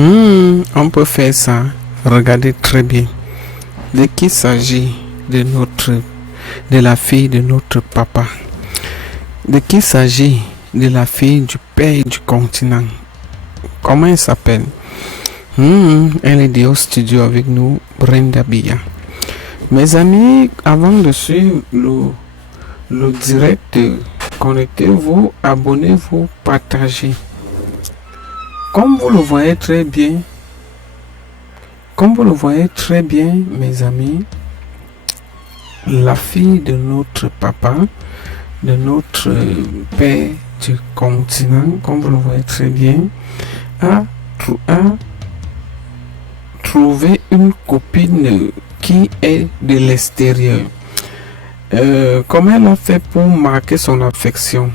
On peut faire ça. Regardez très bien. De qui s'agit de la fille de notre papa? De qui s'agit de la fille du père du continent? Comment elle s'appelle? Elle est au studio avec nous, Brenda Bia. Mes amis, avant de suivre le direct, connectez-vous, abonnez-vous, partagez. Comme vous le voyez très bien, mes amis, la fille de notre papa, de notre père du continent, comme vous le voyez très bien, a trouvé une copine qui est de l'extérieur. Comment elle a fait pour marquer son affection?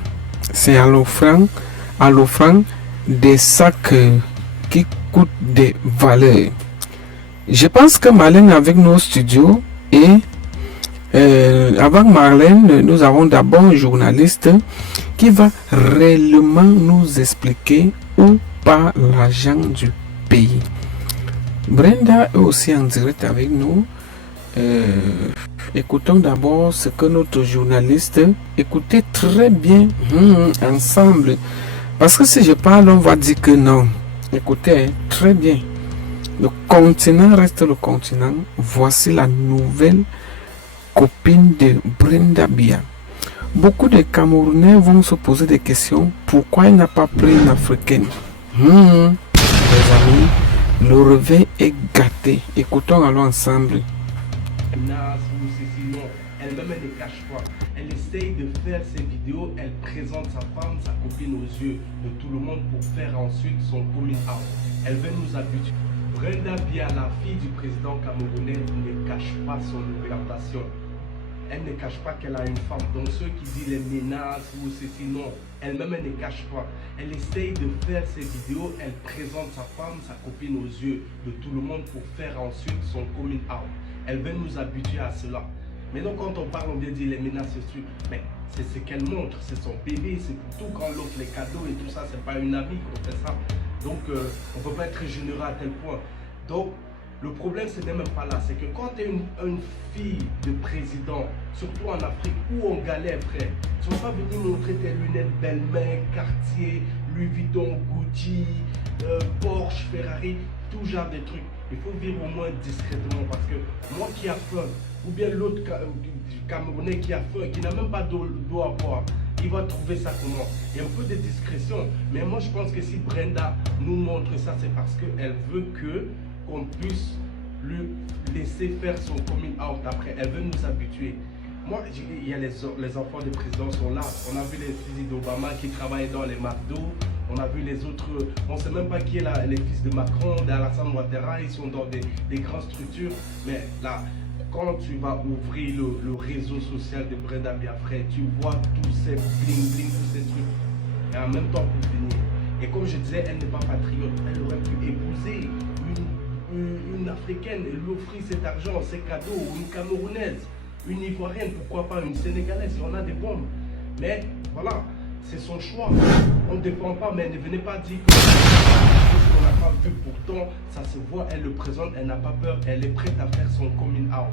C'est à l'offrant des sacs qui coûtent des valeurs. Je pense que Marlène est avec nos studios et avant Marlène, nous avons d'abord un journaliste qui va réellement nous expliquer où part l'argent du pays. Brenda est aussi en direct avec nous. Écoutons d'abord ce que notre journaliste écoutez très bien ensemble. Parce que si je parle, on va dire que non. Écoutez très bien. Le continent reste le continent. Voici la nouvelle copine de Brenda Bia. Beaucoup de Camerounais vont se poser des questions. Pourquoi elle n'a pas pris une africaine? Les amis, le réveil est gâté. Écoutons alors ensemble. Elle-même, elle ne cache pas. Elle essaye de faire ses vidéos, elle présente sa femme, sa copine aux yeux de tout le monde pour faire ensuite son coming out. Elle veut nous habituer. Brenda Bia, la fille du président camerounais, ne cache pas son orientation. Elle ne cache pas qu'elle a une femme. Donc ceux qui disent les menaces ou ceci, non. Elle-même, elle ne cache pas. Elle essaye de faire ses vidéos, elle présente sa femme, sa copine aux yeux de tout le monde pour faire ensuite son coming out. Elle veut nous habituer à cela. Maintenant, quand on parle, on vient dire les menaces, mais c'est ce qu'elle montre, c'est son bébé, c'est pour tout. Quand l'autre, les cadeaux et tout ça, c'est pas une amie qu'on fait ça. Donc, on ne peut pas être généreux à tel point. Donc, le problème, ce n'est même pas là. C'est que quand tu es une fille de président, surtout en Afrique, où on galère, frère, tu ne vas pas venir montrer tes lunettes Belle-Main, Cartier, Louis Vuitton, Gucci, Porsche, Ferrari, tout genre de trucs. Il faut vivre au moins discrètement parce que moi qui a faim, ou bien l'autre Camerounais qui a faim, qui n'a même pas d'eau à boire, il va trouver ça comment? Il y a un peu de discrétion. Mais moi je pense que si Brenda nous montre ça, c'est parce qu'elle veut qu'on puisse lui laisser faire son coming out après. Elle veut nous habituer. Moi, il y a les enfants des présidents sont là. On a vu les fils d'Obama qui travaillent dans les McDo. On a vu les autres, on ne sait même pas qui est les fils de Macron, d'Alassane Ouattara, ils sont dans des grandes structures. Mais là, quand tu vas ouvrir le réseau social de Brenda Bia, frère, tu vois tous ces bling-bling, tous ces trucs. Et en même temps, pour finir. Et comme je disais, elle n'est pas patriote. Elle aurait pu épouser une Africaine et lui offrir cet argent, ces cadeaux, ou une Camerounaise, une Ivoirienne, pourquoi pas une Sénégalaise, si on a des bombes. Mais voilà. C'est son choix. On ne dépend pas, mais ne venez pas dire que on n'a pas vu. Pourtant, ça se voit, elle le présente, elle n'a pas peur, elle est prête à faire son coming out.